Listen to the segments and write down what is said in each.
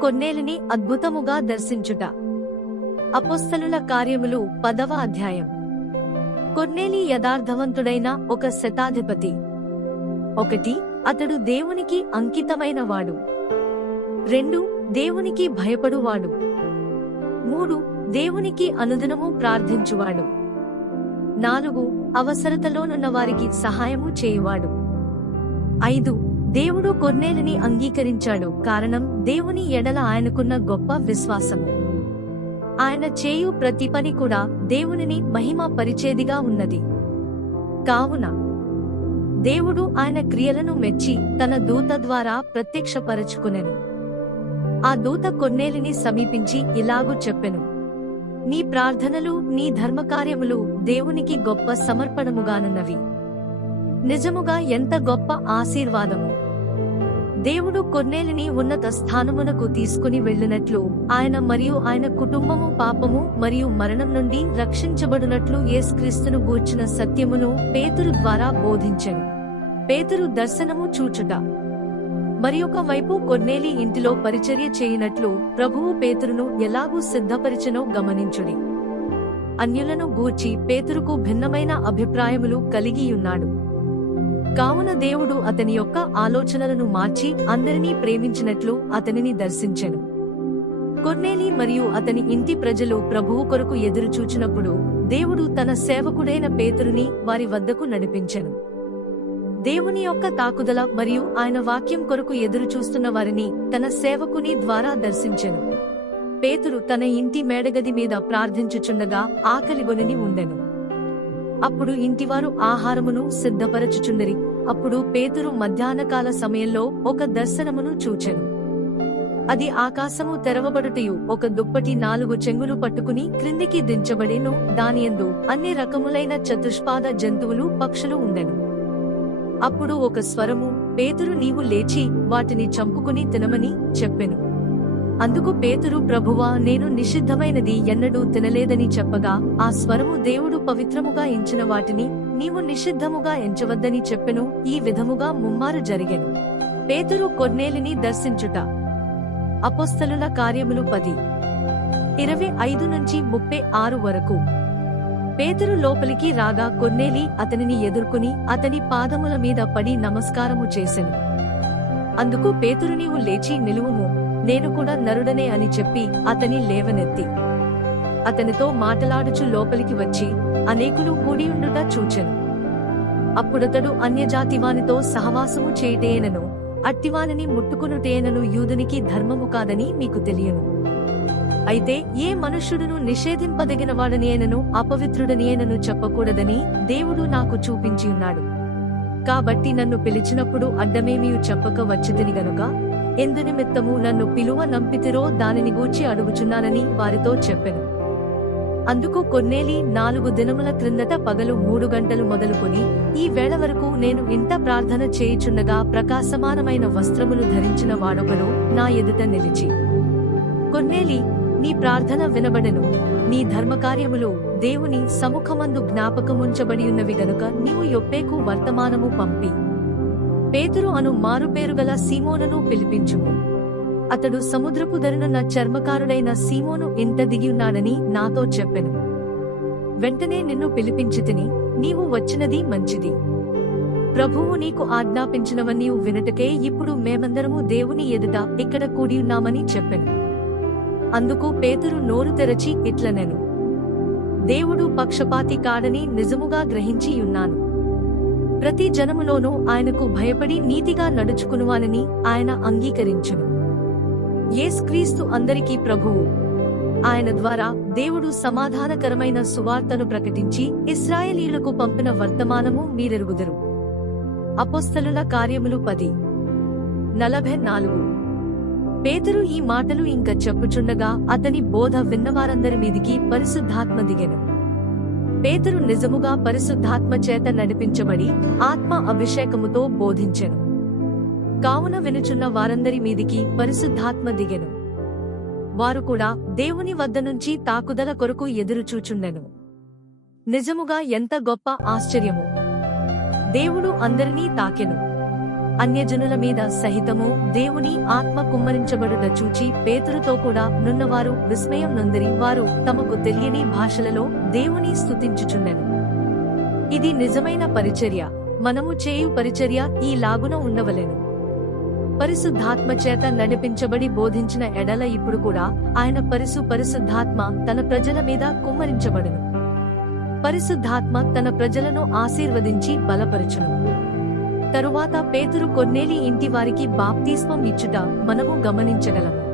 కొర్నేలిని అద్భుతముగా దర్శించుట. అపోస్తలుల కార్యములు 10వ అధ్యాయం. కొర్నేలి యథార్థవంతుడైన ఒక శతాధిపతి. 1. అతడు దేవునికి అంకితమైన వాడు. 2. దేవునికి భయపడువాడు. 3. దేవునికి అనుదినము ప్రార్థించువాడు. 4. అవసరతలోనున్న వారికి సహాయము చేయువాడు. 5. దేవుడు కొర్నేలిని అంగీకరించాడు, కారణం దేవుని ఎడల ఆయనకున్న గొప్ప విశ్వాసము. ఆయన చేయు ప్రతి పని కూడా దేవునిని మహిమ పరిచేదిగా ఉన్నది. కావున దేవుడు ఆయన క్రియలను మెచ్చి తన దూత ద్వారా ప్రత్యక్షపరచుకునెను. ఆ దూత కొర్నేలిని సమీపించి ఇలాగు చెప్పెను: నీ ప్రార్థనలు, నీ ధర్మకార్యములు దేవునికి గొప్ప సమర్పణముగానున్నవి. నిజముగా ఎంత గొప్ప ఆశీర్వాదము! దేవుడు కొర్నేలిని ఉన్నత స్థానమునకు తీసుకుని వెళ్ళినట్లు ఆయన మరియు ఆయన కుటుంబము పాపము మరియు మరణం నుండి రక్షించబడినట్లు యేసుక్రీస్తును గూర్చిన సత్యమును పేతురు ద్వారా బోధించెను. పేతురు దర్శనము చూచుట. మరియొక వైపు కొర్నేలి ఇంటిలో పరిచర్య చేయునట్లు ప్రభువు పేతురును ఎలాగూ సిద్ధపరిచెనో గమనించుడి. అన్యులను గూర్చి పేతురుకు భిన్నమైన అభిప్రాయములు కలిగియున్నాడు. కావున దేవుడు అతని యొక్క ఆలోచనలను మార్చి అందరినీ ప్రేమించినట్లు అతనిని దర్శించెను. కొర్నేలి మరియు అతని ఇంటి ప్రజలు ప్రభువు కొరకు ఎదురుచూచినప్పుడు దేవుడు తన సేవకుడైన పేతురుని వారి వద్దకు నడిపించెను. దేవుని యొక్క తాకుదల మరియు ఆయన వాక్యం కొరకు ఎదురుచూస్తున్న వారిని తన సేవకుని ద్వారా దర్శించెను. పేతురు తన ఇంటి మేడగది మీద ప్రార్థించుచుండగా ఆకలిగొని ఉండెను. అప్పుడు ఇంటివారు ఆహారమును సిద్ధపరచుచుండిరి. అప్పుడు పేతురు మధ్యాహ్నకాల సమయంలో ఒక దర్శనమును చూచెను. అది ఆకాశము తెరవబడుటయు ఒక దుప్పటి 4 చెంగులు పట్టుకుని క్రిందికి దించబడెను. దానియందు అన్ని రకములైన చతుష్పాద జంతువులు పక్షులు ఉండెను. అప్పుడు ఒక స్వరము, పేతురు, నీవు లేచి వాటిని చంపుకుని తినమని చెప్పెను. అందుకు పేతురు, ప్రభువా, నేను నిషిద్ధమైనది ఎన్నడూ తినలేదని చెప్పగా ఆ స్వరము, దేవుడు పవిత్రముగా ఎంచిన వాటిని నీవు నిషిద్ధముగా ఎంచవద్దని చెప్పెను. ఈ విధముగా ముమ్మారు జరిగెను. పేతురు కొర్నేలిని దర్శించుట. అపోస్తలుల కార్యములు 10:25-36 వరకు. పేతురు లోపలికి రాగా కొర్నేలి అతనిని ఎదుర్కొని అతని పాదముల మీద పడి నమస్కారము చేసెను. అందుకు పేతురు, నీవు లేచి నిలువుము, నేను కూడా నరుడనే అని చెప్పి అతని లేవనెత్తి అతనితో మాటలాడుచు లోపలికి వచ్చి అనేకులు కూడియుండుట చూచెను. అప్పుడతడు అన్యజాతివానితో సహవాసము చేయుటేనను అట్టివానిని ముట్టుకొనుటేనను యూదునికి ధర్మము కాదని మీకు తెలియను. అయితే ఏ మనుష్యుడును నిషేధింపదగినవాడనియేనను అపవిత్రుడనియేనను చెప్పకూడదని దేవుడు నాకు చూపించియున్నాడు. కాబట్టి నన్ను పిలిచినప్పుడు అడ్డమేమియు చెప్పక వచ్చితిని గనుక ఎందునిమిత్తము నన్ను పిలువ నంపితిరో దానిని గూర్చి అడుగుచున్నానని వారితో చెప్పెను. అందుకు కొర్నేలి, 4 దినముల క్రిందట పగలు 3 గంటలు మొదలుకొని ఈ వేళ వరకు నేను ఇంట ప్రార్థన చేయుచుండగా ప్రకాశమానమైన వస్త్రములు ధరించిన వాడొకడు నా ఎదుట నిలిచి, కొర్నేలి, నీ ప్రార్థన వినబడెను, నీ ధర్మకార్యములు దేవుని సముఖమందు జ్ఞాపకముంచబడియున్నవి గనుక నీవు యొప్పేకు వర్తమానము పంపి పేతురు అను మారుపేరుగల సీమోనును పిలిపించుము. అతడు సముద్రపు దరినున్న చర్మకారుడైన సీమోను ఇంట దిగియున్నాడని నాతో చెప్పెను. వెంటనే నిన్ను పిలిపించితిని, నీవు వచ్చినది మంచిది. ప్రభువు నీకు ఆజ్ఞాపించినవన్నీ వినుటకే ఇప్పుడు మేమందరము దేవుని ఎదుట ఇక్కడ కూడియున్నామని చెప్పెను. అందుకు పేతురు నోరు తెరచి ఇట్లనెను, దేవుడు పక్షపాతి కాడని నిజముగా గ్రహించియున్నాను. ప్రతి జనములోనూ ఆయనకు భయపడి నీతిగా నడుచుకునువానని ఆయన అంగీకరించును. యేసుక్రీస్తు అందరికీ ప్రభువు. ఆయన ద్వారా దేవుడు సమాధానకరమైన సువార్తను ప్రకటించి ఇశ్రాయేలీయులకు పంపిన వర్తమానము మీరెరుగుదురు. అపోస్తలుల కార్యములు 10:44. పేతురు ఈ మాటలు ఇంక చెప్పుచుండగా అతని బోధ విన్నవారందరి మీదికి పరిశుద్ధాత్మ దిగెను. పేతురు నిజముగా పరిశుద్ధాత్మ చేత నడిపించబడి ఆత్మ అభిషేకముతో బోధించెను. కావున వినుచున్న వారందరి మీదికి పరిశుద్ధాత్మ దిగెను. వారు కూడా దేవుని వద్ద నుంచి తాకుదల కొరకు ఎదురుచూచుండెను. నిజముగా ఎంత గొప్ప ఆశ్చర్యము! దేవుడు అందరినీ తాకెను. అన్యజనుల మీద సహితము దేవుని ఆత్మ కుమ్మరించబడుట చూచి పేతురుతో కూడా నున్నవారు విస్మయం నొందిరి. వారు తమకు తెలియని భాషలలో దేవుని స్తుతించుచుండెను. ఇది నిజమైన పరిచర్య. మనము చేయు పరిచర్య ఈ లాగున ఉండవలెను. పరిశుద్ధాత్మ చేత నడిపించబడి బోధించిన ఎడల ఇప్పుడు కూడా ఆయన పరిశుద్ధాత్మ తన ప్రజల మీద కుమ్మరించబడును. పరిశుద్ధాత్మ తన ప్రజలను ఆశీర్వదించి బలపరచును. తరువాత పేతురు కొర్నేలి ఇంటి వారికి బాప్తిస్మం ఇచ్చుట మనము గమనించగలము.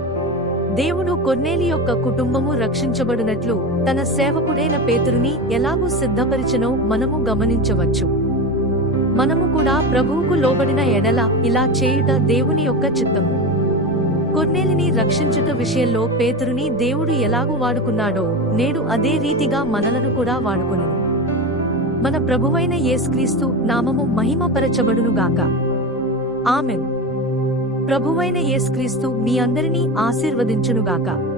దేవుడు కొర్నేలి యొక్క కుటుంబము రక్షించబడినట్లు తన సేవకుడైన పేతురుని ఎలాగూ సిద్ధపరిచెనో మనము గమనించవచ్చు. మనము కూడా ప్రభువుకు లోబడిన ఎడల ఇలా చేయుట దేవుని యొక్క చిత్తము. కొర్నేలిని రక్షించుట విషయంలో పేతురుని దేవుడు ఎలాగూ వాడుకున్నాడో నేడు అదే రీతిగా మనలను కూడా వాడుకొనును. మన ప్రభువైన యేసుక్రీస్తు నామము మహిమపరచబడునుగాక. ఆమెన్. ప్రభువైన యేసుక్రీస్తు మీ అందరినీ ఆశీర్వదించునుగాక.